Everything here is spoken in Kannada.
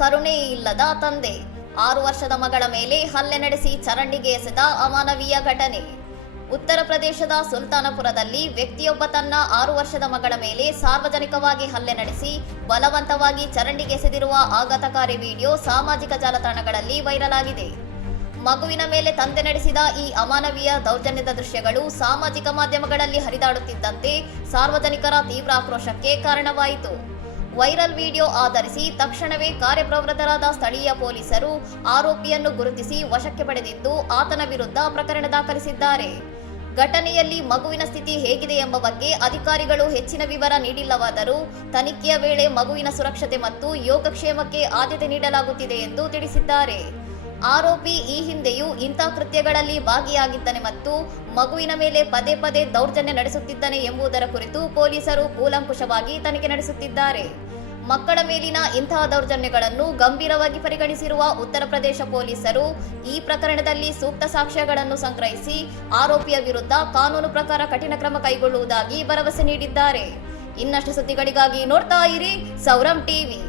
ಕರುಣೆ ಇಲ್ಲದ ತಂದೆ 6 ವರ್ಷದ ಮಗಳ ಮೇಲೆ ಹಲ್ಲೆ ನಡೆಸಿ ಚರಂಡಿಗೆ ಎಸೆದ ಅಮಾನವೀಯ ಘಟನೆ. ಉತ್ತರ ಪ್ರದೇಶದ ಸುಲ್ತಾನಪುರದಲ್ಲಿ ವ್ಯಕ್ತಿಯೊಬ್ಬ ತನ್ನ 6 ವರ್ಷದ ಮಗಳ ಮೇಲೆ ಸಾರ್ವಜನಿಕವಾಗಿ ಹಲ್ಲೆ ನಡೆಸಿ ಬಲವಂತವಾಗಿ ಚರಂಡಿಗೆ ಎಸೆದಿರುವ ಆಘಾತಕಾರಿ ವಿಡಿಯೋ ಸಾಮಾಜಿಕ ಜಾಲತಾಣಗಳಲ್ಲಿ ವೈರಲ್ ಆಗಿದೆ. ಮಗುವಿನ ಮೇಲೆ ತಂದೆ ನಡೆಸಿದ ಈ ಅಮಾನವೀಯ ದೌರ್ಜನ್ಯದ ದೃಶ್ಯಗಳು ಸಾಮಾಜಿಕ ಮಾಧ್ಯಮಗಳಲ್ಲಿ ಹರಿದಾಡುತ್ತಿದ್ದಂತೆ ಸಾರ್ವಜನಿಕರ ತೀವ್ರ ಆಕ್ರೋಶಕ್ಕೆ ಕಾರಣವಾಯಿತು. ವೈರಲ್ ವಿಡಿಯೋ ಆಧರಿಸಿ ತಕ್ಷಣವೇ ಕಾರ್ಯಪ್ರವೃತ್ತರಾದ ಸ್ಥಳೀಯ ಪೊಲೀಸರು ಆರೋಪಿಯನ್ನು ಗುರುತಿಸಿ ವಶಕ್ಕೆ ಪಡೆದಿದ್ದು ಆತನ ವಿರುದ್ಧ ಪ್ರಕರಣ ದಾಖಲಿಸಿದ್ದಾರೆ. ಘಟನೆಯಲ್ಲಿ ಮಗುವಿನ ಸ್ಥಿತಿ ಹೇಗಿದೆ ಎಂಬ ಬಗ್ಗೆ ಅಧಿಕಾರಿಗಳು ಹೆಚ್ಚಿನ ವಿವರ ನೀಡಿಲ್ಲವಾದರೂ ತನಿಖೆಯ ವೇಳೆ ಮಗುವಿನ ಸುರಕ್ಷತೆ ಮತ್ತು ಯೋಗಕ್ಷೇಮಕ್ಕೆ ಆದ್ಯತೆ ನೀಡಲಾಗುತ್ತಿದೆ ಎಂದು ತಿಳಿಸಿದ್ದಾರೆ. ಆರೋಪಿ ಈ ಹಿಂದೆಯೂ ಇಂಥ ಕೃತ್ಯಗಳಲ್ಲಿ ಭಾಗಿಯಾಗಿದ್ದಾನೆ ಮತ್ತು ಮಗುವಿನ ಮೇಲೆ ಪದೇ ಪದೇ ದೌರ್ಜನ್ಯ ನಡೆಸುತ್ತಿದ್ದಾನೆ ಎಂಬುದರ ಕುರಿತು ಪೊಲೀಸರು ಕೂಲಂಕುಷವಾಗಿ ತನಿಖೆ ನಡೆಸುತ್ತಿದ್ದಾರೆ. ಮಕ್ಕಳ ಮೇಲಿನ ಇಂತಹ ದೌರ್ಜನ್ಯಗಳನ್ನು ಗಂಭೀರವಾಗಿ ಪರಿಗಣಿಸಿರುವ ಉತ್ತರ ಪ್ರದೇಶ ಪೊಲೀಸರು ಈ ಪ್ರಕರಣದಲ್ಲಿ ಸೂಕ್ತ ಸಾಕ್ಷ್ಯಗಳನ್ನು ಸಂಗ್ರಹಿಸಿ ಆರೋಪಿಯ ವಿರುದ್ಧ ಕಾನೂನು ಪ್ರಕಾರ ಕಠಿಣ ಕ್ರಮ ಕೈಗೊಳ್ಳುವುದಾಗಿ ಭರವಸೆ ನೀಡಿದ್ದಾರೆ. ಇನ್ನಷ್ಟು ಸುದ್ದಿಗಳಿಗಾಗಿ ನೋಡ್ತಾ ಇರಿ ಸೌರಂ ಟಿವಿ.